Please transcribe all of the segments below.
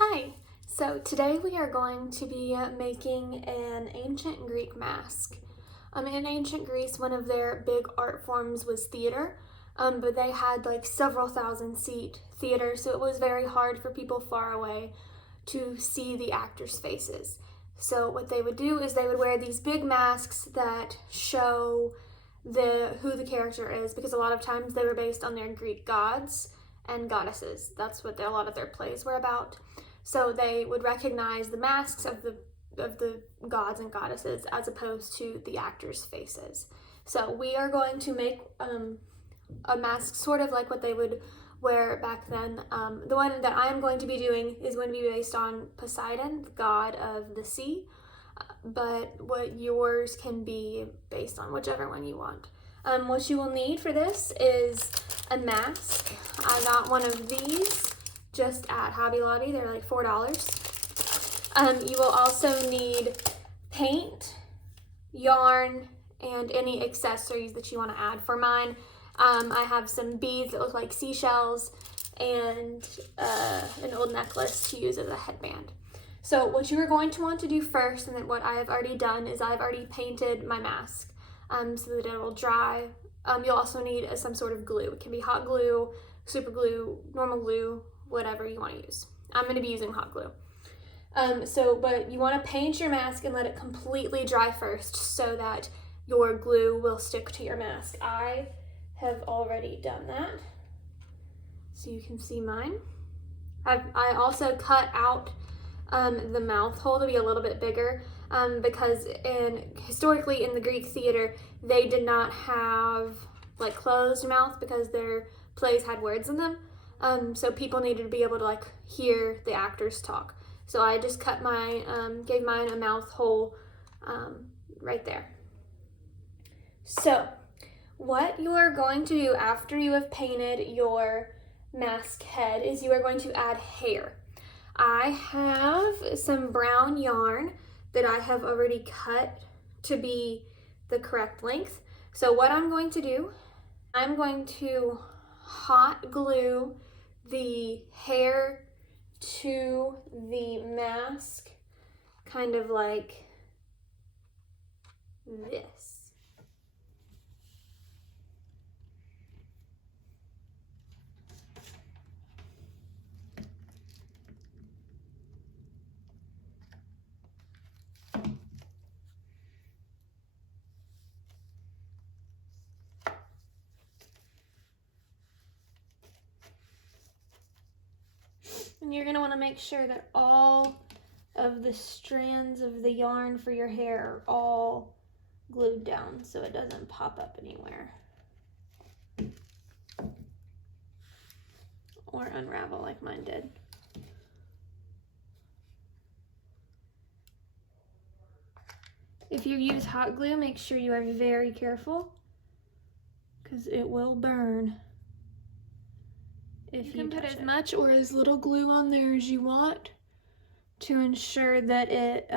Hi! So today we are going to be making an ancient Greek mask. In ancient Greece, one of their big art forms was theater, but they had like several thousand seat theater, so it was very hard for people far away to see the actors' faces. So what they would do is they would wear these big masks that show who the character is, because a lot of times they were based on their Greek gods and goddesses. That's what a lot of their plays were about. So they would recognize the masks of the gods and goddesses as opposed to the actors' faces. So we are going to make a mask sort of like what they would wear back then. The one that I am going to be doing is going to be based on Poseidon, the god of the sea, but what yours can be based on whichever one you want. What you will need for this is a mask. I got one of these just at Hobby Lobby. They're like $4. You will also need paint, yarn, and any accessories that you want to add. For mine, I have some beads that look like seashells and an old necklace to use as a headband. So what you are going to want to do first, and then what I have already done, is I've already painted my mask so that it will dry. You'll also need some sort of glue. It can be hot glue, super glue, normal glue, whatever you want to use. I'm going to be using hot glue. But you want to paint your mask and let it completely dry first so that your glue will stick to your mask. I have already done that, so you can see mine. I also cut out the mouth hole to be a little bit bigger because historically in the Greek theater they did not have like closed mouth because their plays had words in them. So people needed to be able to like hear the actors talk. So I just cut gave mine a mouth hole right there. So what you are going to do after you have painted your mask head is you are going to add hair. I have some brown yarn that I have already cut to be the correct length. So what I'm going to do, I'm going to hot glue the hair to the mask, kind of like this. And you're going to want to make sure that all of the strands of the yarn for your hair are all glued down so it doesn't pop up anywhere or unravel like mine did. If you use hot glue, make sure you are very careful because it will burn. If you can put as much or as little glue on there as you want to ensure that it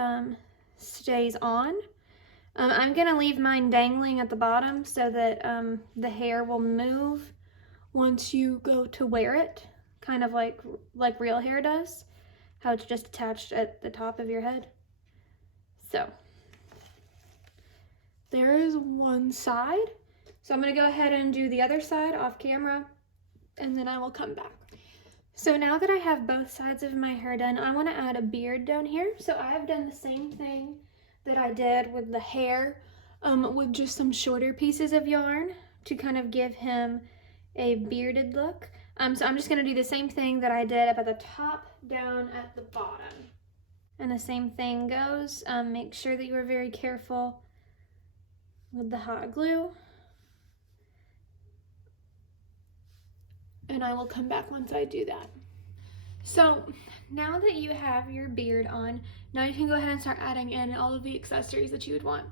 stays on. I'm gonna leave mine dangling at the bottom so that the hair will move once you go to wear it, kind of like real hair does, how it's just attached at the top of your head. So there is one side. So I'm gonna go ahead and do the other side off camera, and then I will come back. So now that I have both sides of my hair done, I want to add a beard down here. So I have done the same thing that I did with the hair, with just some shorter pieces of yarn to kind of give him a bearded look. So I'm just going to do the same thing that I did up at the top, down at the bottom. And the same thing goes. Make sure that you are very careful with the hot glue. And I will come back once I do that. So now that you have your beard on, now you can go ahead and start adding in all of the accessories that you would want.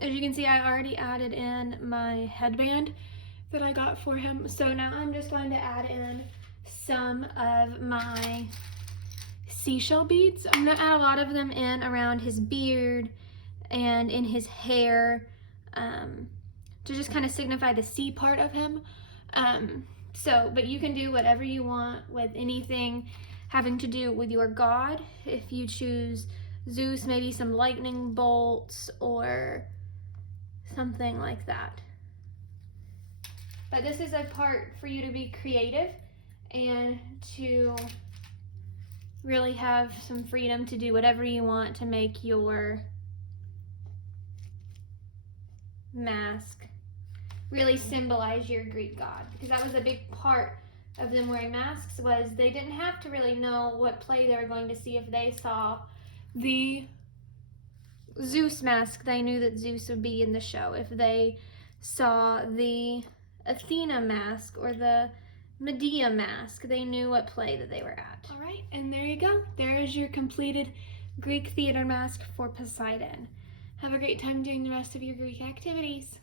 As you can see, I already added in my headband that I got for him. So now I'm just going to add in some of my seashell beads. I'm gonna add a lot of them in around his beard and in his hair to just kind of signify the sea part of him. But you can do whatever you want with anything having to do with your god. If you choose Zeus, maybe some lightning bolts or something like that. But this is a part for you to be creative and to really have some freedom to do whatever you want to make your mask really symbolize your Greek god, because that was a big part of them wearing masks, was they didn't have to really know what play they were going to see. If they saw the Zeus mask, they knew that Zeus would be in the show. If they saw the Athena mask or the Medea mask, they knew what play that they were at. All right, and there you go. There is your completed Greek theater mask for Poseidon. Have a great time doing the rest of your Greek activities.